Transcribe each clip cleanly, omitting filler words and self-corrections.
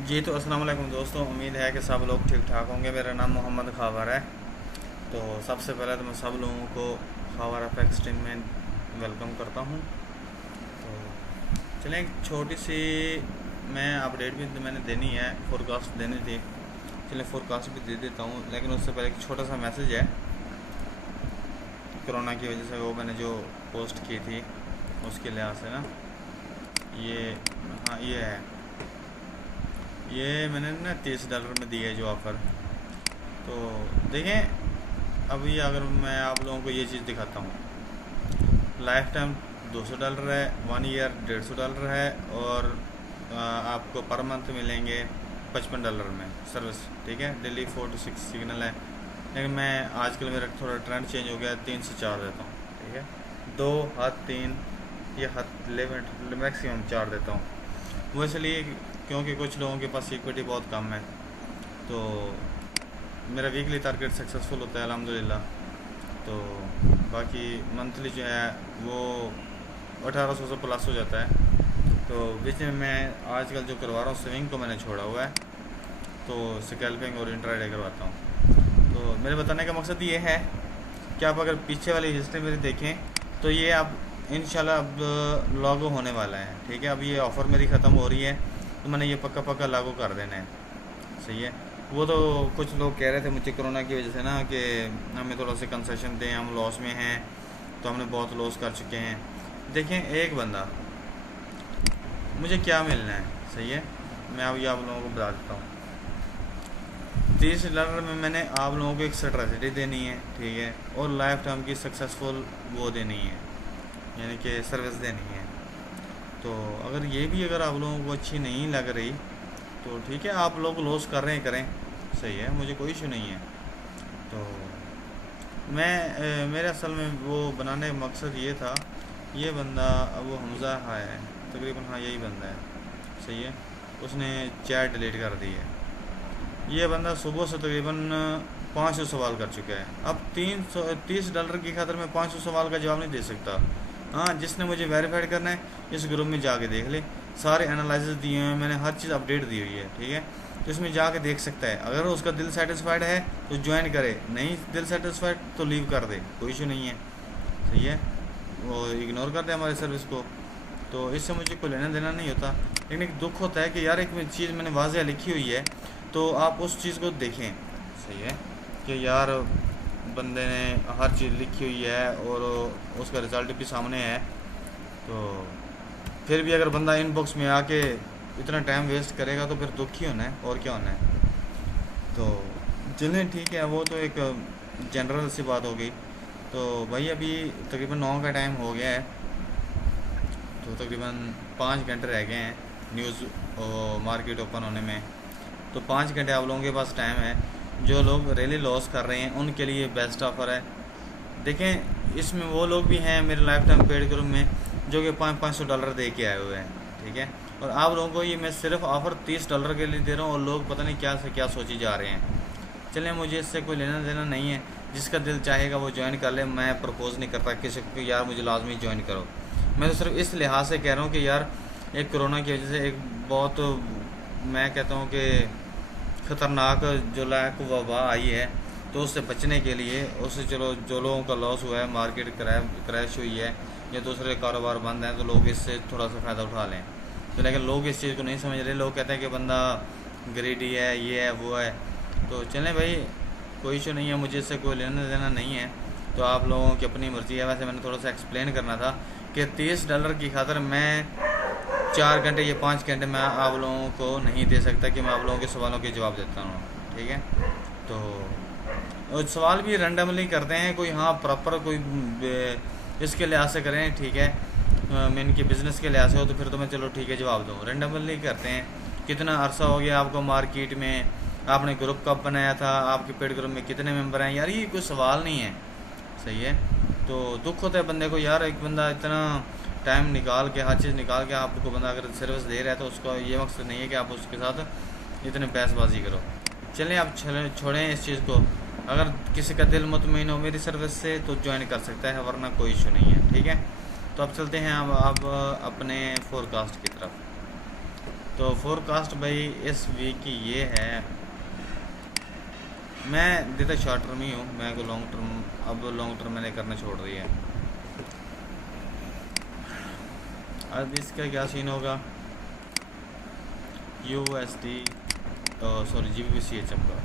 जी तो अस्सलाम वालेकुम दोस्तों, उम्मीद है कि सब लोग ठीक ठाक होंगे। मेरा नाम मोहम्मद खावर है। तो सबसे पहले तो मैं सब लोगों को खावर एफ एक्सट्रीम में वेलकम करता हूँ। तो चलें, एक छोटी सी मैं अपडेट भी तो मैंने देनी है, फोरकास्ट देनी थी। चलें फोरकास्ट भी दे देता हूँ, लेकिन उससे पहले एक छोटा सा मैसेज है। कोरोना की वजह से वो मैंने जो पोस्ट की थी उसके लिहाज से ना, ये हाँ ये है, ये मैंने ना $30 में दी है जो ऑफ़र। तो देखें, अभी अगर मैं आप लोगों को ये चीज़ दिखाता हूँ, लाइफ टाइम $200 है, 1 ईयर $150 है, और आपको पर मंथ मिलेंगे $55 में सर्विस। ठीक है, डेली 4 to 6 सिग्नल है। लेकिन मैं आजकल मेरा थोड़ा ट्रेंड चेंज हो गया, 3 से 4 देता हूँ। ठीक है, 2 हद 3 या हद लिमिट मैक्सिमम 4 देता हूँ। वो इसलिए क्योंकि कुछ लोगों के पास इक्विटी बहुत कम है। तो मेरा वीकली टारगेट सक्सेसफुल होता है अल्हम्दुलिल्लाह। तो बाकी मंथली जो है वो 1800 से प्लस हो जाता है। तो बीच में मैं आजकल जो करवा रहा हूँ, स्विंग को मैंने छोड़ा हुआ है, तो स्कैल्पिंग और इंट्राडे करवाता हूँ। तो मेरे बताने का मकसद ये है कि आप अगर पीछे वाली हिस्ट्री मेरी देखें तो ये अब इंशाल्लाह अब लागू होने वाला है। ठीक है, अब ये ऑफ़र मेरी ख़त्म हो रही है, तो मैंने ये पक्का पक्का लागू कर देना है। सही है। वो तो कुछ लोग कह रहे थे मुझे कोरोना की वजह से ना कि हमें थोड़ा सा कंसेशन दें, हम लॉस में हैं, तो हमने बहुत लॉस कर चुके हैं। देखें, एक बंदा मुझे क्या मिलना है। सही है, मैं अब ये आप लोगों को बता देता हूँ। $30 में मैंने आप लोगों को एक स्ट्रेटजी देनी है। ठीक है, और लाइफ टाइम की सक्सेसफुल वो देनी है, यानी कि सर्विस देनी है। तो अगर ये भी अगर आप लोगों को अच्छी नहीं लग रही तो ठीक है, आप लोग लॉस कर रहे हैं करें, सही है, मुझे कोई इशू नहीं है। तो मैं मेरे असल में वो बनाने का मकसद ये था, ये बंदा वो हमज़ा है तकरीबन, हाँ यही बंदा है। सही है, उसने चैट डिलीट कर दी है। ये बंदा सुबह से तकरीबन 500 सवाल कर चुका है। अब $30 की खातिर मैं 500 सवाल का जवाब नहीं दे सकता। हाँ, जिसने मुझे वेरीफाइड करना है इस ग्रुप में जाके देख ले, सारे एनालिसिस दिए हुए हैं मैंने, हर चीज़ अपडेट दी हुई है। ठीक है, तो इसमें जाके देख सकता है। अगर उसका दिल सेटिस्फाइड है तो ज्वाइन करे, नहीं दिल सेटिस्फाइड तो लीव कर दे, कोई इशू नहीं है। सही है, वो इग्नोर कर दे हमारी सर्विस को, तो इससे मुझे कोई लेना देना नहीं होता। लेकिन एक दुख होता है कि यार एक चीज़ मैंने वाज़ेह लिखी हुई है, तो आप उस चीज़ को देखें। सही है, कि यार बंदे ने हर चीज़ लिखी हुई है और उसका रिज़ल्ट भी सामने है, तो फिर भी अगर बंदा इनबॉक्स में आके इतना टाइम वेस्ट करेगा तो फिर दुख ही होना है, और क्या होना है। तो चलें ठीक है, वो तो एक जनरल सी बात हो गई। तो भाई अभी तकरीबन 9 का टाइम हो गया है, तो तकरीबन 5 घंटे रह गए हैं न्यूज़ मार्केट ओपन होने में। तो 5 घंटे आप लोगों के पास टाइम है। जो लोग रियली लॉस कर रहे हैं उनके लिए बेस्ट ऑफ़र है। देखें, इसमें वो लोग भी हैं मेरे लाइफ टाइम पेड ग्रुप में जो कि $500 दे के आए हुए हैं। ठीक है, और आप लोगों को ये मैं सिर्फ ऑफ़र $30 के लिए दे रहा हूँ, और लोग पता नहीं क्या से क्या सोची जा रहे हैं। चलें, मुझे इससे कोई लेना देना नहीं है, जिसका दिल चाहेगा वो ज्वाइन कर ले। मैं प्रपोज़ नहीं करता किसी को कि यार मुझे लाजमी ज्वाइन करो। मैं तो सिर्फ इस लिहाज से कह रहा हूँ कि यार एक कोरोना की वजह से एक बहुत, मैं कहता हूँ कि ख़तरनाक जो लायक वबा आई है, तो उससे बचने के लिए, उससे चलो जो लोगों का लॉस हुआ है, मार्केट क्रैश हुई है या दूसरे कारोबार बंद हैं, तो लोग इससे थोड़ा सा फ़ायदा उठा लें। तो लेकिन लोग इस चीज़ को नहीं समझ रहे। लोग कहते हैं कि बंदा ग्रीडी है, ये है, वो है। तो चलें भाई, कोई इशू नहीं है, मुझे इससे कोई लेना देना नहीं है। तो आप लोगों की अपनी मर्ज़ी है। वैसे मैंने थोड़ा सा एक्सप्लेन करना था कि $30 की खातिर मैं 4 घंटे या 5 घंटे मैं आप लोगों को नहीं दे सकता कि मैं आप लोगों के सवालों के जवाब देता हूँ। ठीक है, तो और सवाल भी रैंडमली करते हैं, कोई हाँ प्रॉपर कोई इसके लिहाज से करें। ठीक है, मैं इनके बिज़नेस के लिहाज से हो तो फिर तो मैं चलो ठीक है जवाब दूँ। रैंडमली करते हैं। कितना अरसा हो गया आपको मार्केट में, आपने ग्रुप कब बनाया था, आपके पेड ग्रुप में कितने मेंबर हैं, यार ये कोई सवाल नहीं है। सही है, तो दुख होता है बंदे को, यार एक बंदा इतना टाइम निकाल के, हर चीज़ निकाल के आपको बंदा अगर सर्विस दे रहा है, तो उसका ये मकसद नहीं है कि आप उसके साथ इतने बहसबाजी करो। चलें, आप छोड़ें इस चीज़ को। अगर किसी का दिल मुतमईन हो मेरी सर्विस से तो ज्वाइन कर सकता है, वरना कोई इशू नहीं है। ठीक है, तो अब चलते हैं अब अपने फोरकास्ट की तरफ। तो फोरकास्ट भाई इस वीक की ये है, मैं देता शॉर्ट टर्म ही हूँ, मैं को लॉन्ग टर्म, अब लॉन्ग टर्म मैंने करना छोड़ रही है। अब इसका क्या सीन होगा, USD सॉरी GBP/CHF का।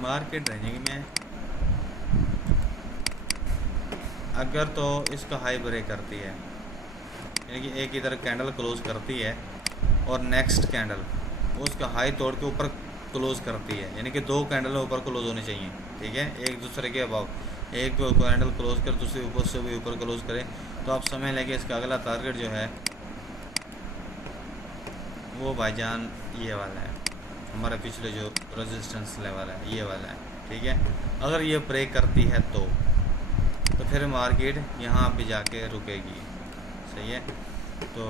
मार्केट रेंजिंग में अगर तो इसका हाई ब्रेक करती है, यानी कि एक इधर कैंडल क्लोज करती है और नेक्स्ट कैंडल उसका हाई तोड़ के ऊपर क्लोज करती है, यानी कि दो कैंडल ऊपर क्लोज होने चाहिए, ठीक है, एक दूसरे के अबाव, एक कैंडल क्लोज कर दूसरे ऊपर से भी ऊपर क्लोज करें, तो आप समय लेके इसका अगला टारगेट जो है वो भाईजान ये वाला है, हमारा पिछले जो रेजिस्टेंस लेवल है ये वाला है, ठीक है। अगर ये ब्रेक करती है तो फिर मार्केट यहाँ पे जाके रुकेगी, सही है। तो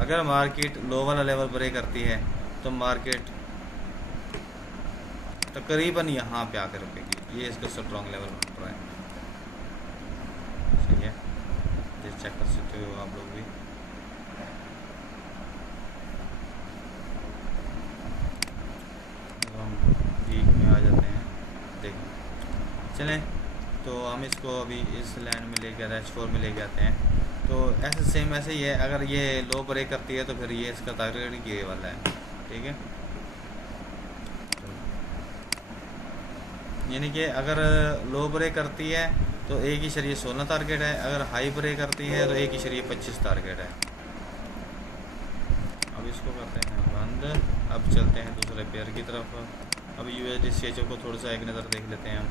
अगर मार्केट लो वाला लेवल ब्रेक करती है तो मार्केट तकरीबन यहाँ पे आकर रुकेगी, ये इसका स्ट्रॉन्ग लेवल बन रहा है, सही है, ये चेक कर सकते हो आप लोग भी। हम वीक में आ जाते हैं, देखें चलें, तो हम इसको अभी इस लाइन में लेके H4 में लेके आते हैं। तो ऐसे सेम ऐसे ही है, अगर ये लो ब्रेक करती है तो फिर ये इसका टारगेट ये वाला है, ठीक है। यानी कि अगर लो ब्रेक करती है तो एक ही शरीय 16 टारगेट है, अगर हाई ब्रेक करती है तो एक ही शरीय 25 टारगेट है। अब इसको करते हैं बंद, अब चलते हैं दूसरे पेयर की तरफ। अब USD/CHF को थोड़ा सा एक नज़र देख लेते हैं हम।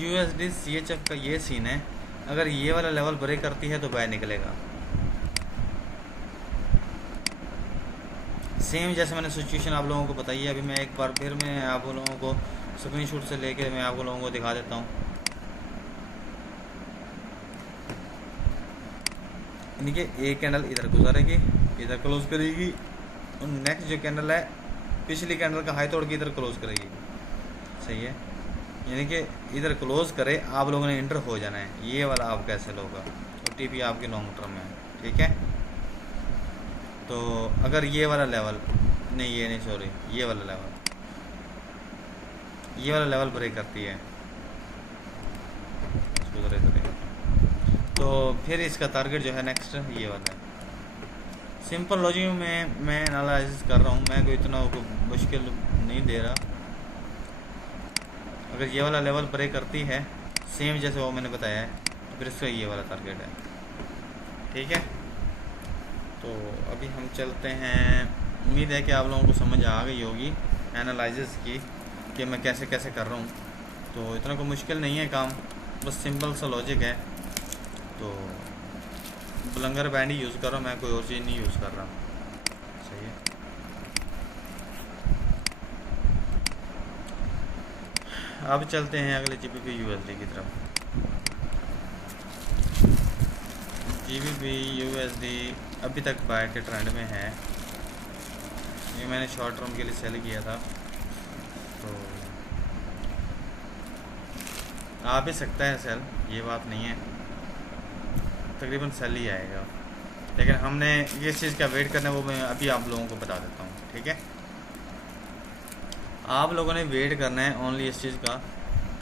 USD/CHF का ये सीन है, अगर ये वाला लेवल ब्रेक करती है तो बाय निकलेगा। सेम जैसे मैंने सिचुएशन आप लोगों को बताई है, अभी मैं एक बार फिर मैं आप लोगों को स्क्रीनशॉट से लेके मैं आप लोगों को दिखा देता हूँ। यानी कि एक कैंडल इधर गुजारेगी, इधर क्लोज करेगी, और नेक्स्ट जो कैंडल है पिछली कैंडल का हाई तोड़ के इधर क्लोज करेगी, सही है। यानी कि इधर क्लोज करे, आप लोगों ने इंटर हो जाना है, ये वाला आप कैसे लोगा, OTP आपके लॉन्ग टर्म है, ठीक है। तो अगर ये वाला लेवल नहीं, ये नहीं सॉरी, ये वाला लेवल ब्रेक करती है तो फिर इसका टारगेट जो है नेक्स्ट ये वाला है। सिंपल लॉजिक में मैं एनालिसिस कर रहा हूँ, मैं कोई इतना मुश्किल नहीं दे रहा। अगर ये वाला लेवल ब्रेक करती है सेम जैसे वो मैंने बताया है, तो फिर इसका ये वाला टारगेट है, ठीक है। तो अभी हम चलते हैं, उम्मीद है कि आप लोगों को समझ आ गई होगी एनालिसिस की कि मैं कैसे कैसे कर रहा हूँ। तो इतना कोई मुश्किल नहीं है काम, बस सिंपल सा लॉजिक है। तो बलंगर बैंड ही यूज़ कर रहा हूँ मैं, कोई और चीज़ नहीं यूज़ कर रहा, सही है। अब चलते हैं अगले GBP USD की तरफ। GBP USD अभी तक बाय के ट्रेंड में है, ये मैंने शॉर्ट टर्म के लिए सेल किया था, तो आ भी सकता है सेल, ये बात नहीं है, तकरीबन सेल ही आएगा। लेकिन हमने किस चीज़ का वेट करना है वो मैं अभी आप लोगों को बता देता हूँ, ठीक है। आप लोगों ने वेट करना है ओनली इस चीज़ का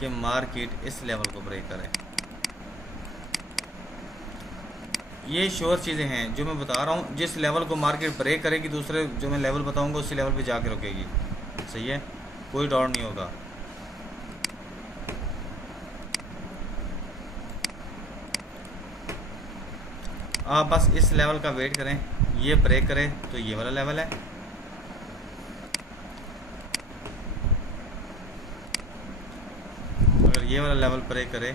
कि मार्केट इस लेवल को ब्रेक करे। ये श्योर चीज़ें हैं जो मैं बता रहा हूँ, जिस लेवल को मार्केट ब्रेक करेगी दूसरे जो मैं लेवल बताऊँगा उसी लेवल पे जाके रुकेगी, सही है, कोई डाउट नहीं होगा। आप बस इस लेवल का वेट करें, ये ब्रेक करे तो ये वाला लेवल है, अगर ये वाला लेवल ब्रेक करे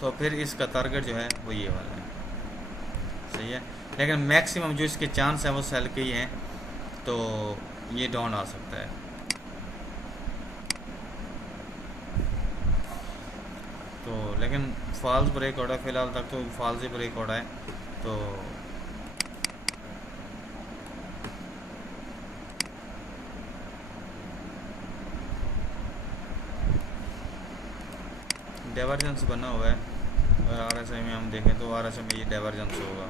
तो फिर इसका टारगेट जो है वो ये वाला है, सही है। लेकिन मैक्सिमम जो इसके चांस हैं वो सेल के ही हैं, तो ये डाउन आ सकता है। तो लेकिन फॉल्स ब्रेक आउट है, फ़िलहाल तक तो फॉल्स ही ब्रेक आउट है। तो डाइवर्जेंस बना हुआ है, अगर आरएसआई में हम देखें तो आरएसआई में ये डाइवर्जेंस होगा।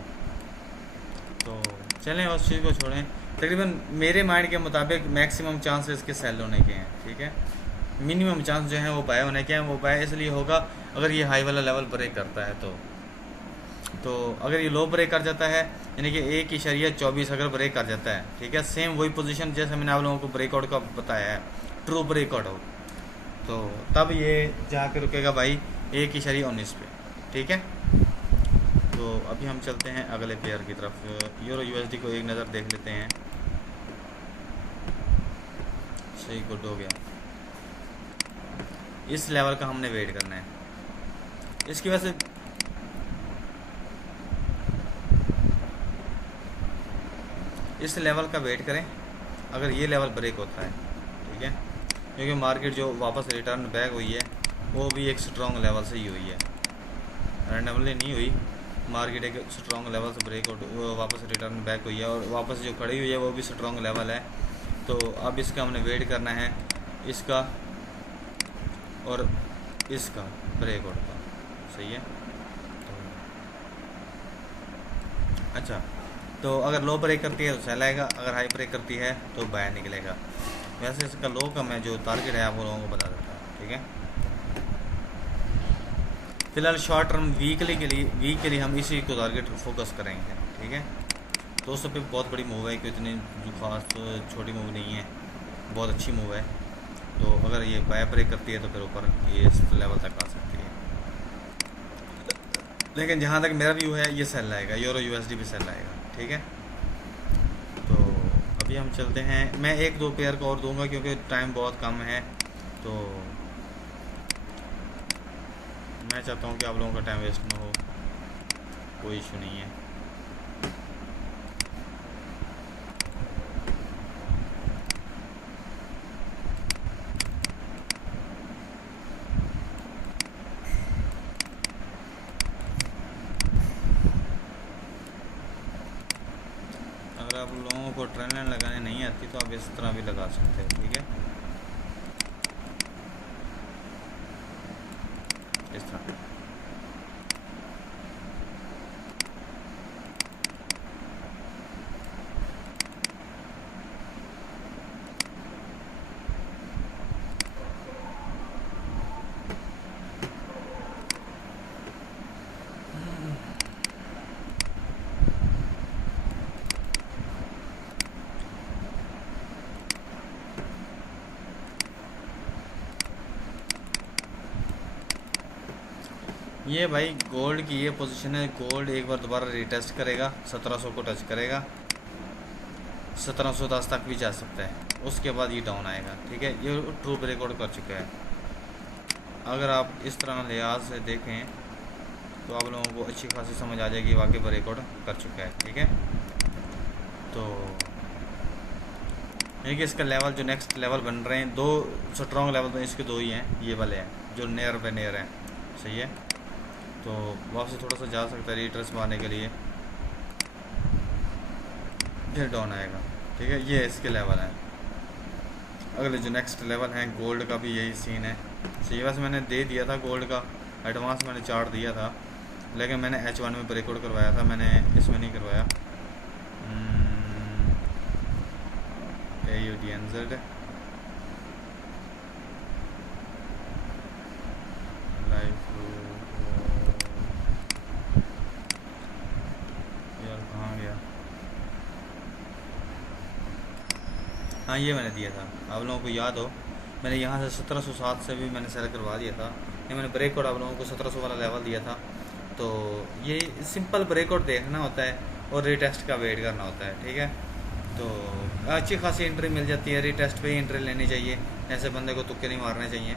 तो चलें उस चीज़ को छोड़ें, तकरीबन मेरे माइंड के मुताबिक मैक्सिमम चांस इसके सेल होने के हैं, ठीक है। मिनिमम चांस जो है वो बाय होने के हैं। वो बाय इसलिए होगा अगर ये हाई वाला लेवल ब्रेक करता है तो अगर ये लो ब्रेक कर जाता है, यानी कि 1.24 अगर ब्रेक कर जाता है, ठीक है, सेम वही पोजीशन जैसे मैंने आप लोगों को ब्रेकआउट का बताया है, ट्रू ब्रेकआउट हो, तो तब ये जाके रुकेगा भाई 1.19 पे, ठीक है। तो अभी हम चलते हैं अगले पेयर की तरफ। यूरो यूएसडी को एक नज़र देख लेते हैं। सही, गुड हो गया। इस लेवल का हमने वेट करना है, इसकी वजह से इस लेवल का वेट करें अगर ये लेवल ब्रेक होता है, ठीक है, क्योंकि मार्केट जो वापस रिटर्न बैक हुई है वो भी एक स्ट्रॉन्ग लेवल से ही हुई है, रैंडमली नहीं हुई। मार्केट एक स्ट्रॉन्ग लेवल से ब्रेक आउट वापस रिटर्न बैक हुई है, और वापस जो खड़ी हुई है वो भी स्ट्रॉन्ग लेवल है। तो अब इसका हमने वेट करना है, इसका और इसका ब्रेक आउट का, सही है। अच्छा, तो अगर लो ब्रेक करती है तो सेल आएगा, अगर हाई ब्रेक करती है तो बाय निकलेगा। वैसे इसका लो का मैं जो टारगेट है आप लोगों को बता देता हूँ, ठीक है। फिलहाल शॉर्ट टर्म वीक के लिए हम इसी को टारगेट फोकस करेंगे, ठीक है। 200 पे बहुत बड़ी मूव है, कि इतनी जो खास छोटी मूव नहीं है, बहुत अच्छी मूव है। तो अगर ये बाय ब्रेक करती है तो फिर ऊपर ये इस लेवल तक आ सकती है, लेकिन जहाँ तक मेरा व्यू है ये सेल आएगा, यूरो यूएसडी भी सेल आएगा, ठीक है। तो अभी हम चलते हैं, मैं 1-2 पेयर को और दूंगा क्योंकि टाइम बहुत कम है। तो मैं चाहता हूँ कि आप लोगों का टाइम वेस्ट ना हो, कोई इशू नहीं है। अगर आप लोगों को ट्रेंड लाइन लगाने नहीं आती तो आप इस तरह भी लगा सकते हैं, ठीक है, इस तरह। ये भाई गोल्ड की ये पोजीशन है, गोल्ड एक बार दोबारा रिटेस्ट करेगा, 1700 को टच करेगा, 1710 तक भी जा सकता है, उसके बाद ये डाउन आएगा, ठीक है। ये ट्रू ब्रेकआउट कर चुका है। अगर आप इस तरह लिहाज से देखें तो आप लोगों को अच्छी खासी समझ आ जाएगी, वाकई ब्रेकआउट कर चुका है, ठीक है। तो देखिए इसका लेवल जो नेक्स्ट लेवल बन रहे हैं, 2 स्ट्रॉन्ग लेवल तो इसके 2 ही हैं, ये वाले हैं जो नियर पे नियर हैं, सही है। तो वापस थोड़ा सा जा सकता है रिट्रेस मारने के लिए, फिर डाउन आएगा, ठीक है। ये इसके लेवल हैं। अगले जो नेक्स्ट लेवल हैं गोल्ड का भी यही सीन है, सही। वैसे मैंने दे दिया था गोल्ड का एडवांस, मैंने चार्ट दिया था, लेकिन मैंने H1 में ब्रेकआउट करवाया था, मैंने इसमें नहीं करवाया। AUDNZ लाइव यार कहाँ गया, हाँ ये मैंने दिया था, आप लोगों को याद हो, मैंने यहाँ से 1707 से भी मैंने सेल करवा दिया था। ये मैंने ब्रेकआउट आप लोगों को 1700 वाला लेवल दिया था, तो ये सिंपल ब्रेकआउट देखना होता है और रीटेस्ट का वेट करना होता है, ठीक है। तो अच्छी खासी एंट्री मिल जाती है, रीटेस्ट पे ही एंट्री लेनी चाहिए, ऐसे बंदे को तुक्के नहीं मारने चाहिए।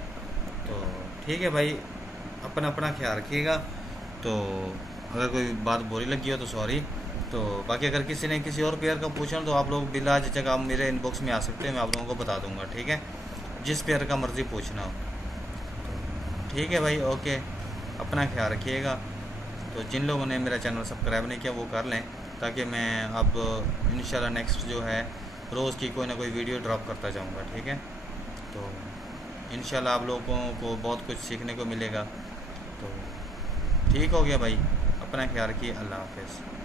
तो ठीक है भाई, अपना अपना ख्याल रखिएगा। तो अगर कोई बात बुरी लगी हो तो सॉरी। तो बाकी अगर किसी ने किसी और पेयर का पूछना तो आप लोग बिला झिझक आप मेरे इनबॉक्स में आ सकते हैं, मैं आप लोगों को बता दूंगा, ठीक है, जिस पेयर का मर्ज़ी पूछना हो। तो ठीक है भाई, ओके, अपना ख्याल रखिएगा। तो जिन लोगों ने मेरा चैनल सब्सक्राइब नहीं किया वो कर लें, ताकि मैं अब इंशाल्लाह नेक्स्ट जो है रोज़ की कोई ना कोई वीडियो ड्रॉप करता जाऊंगा, ठीक है। तो इंशाल्लाह आप लोगों को बहुत कुछ सीखने को मिलेगा। तो ठीक हो गया भाई, अपना ख्याल रखिए, अल्लाह हाफ़िज़।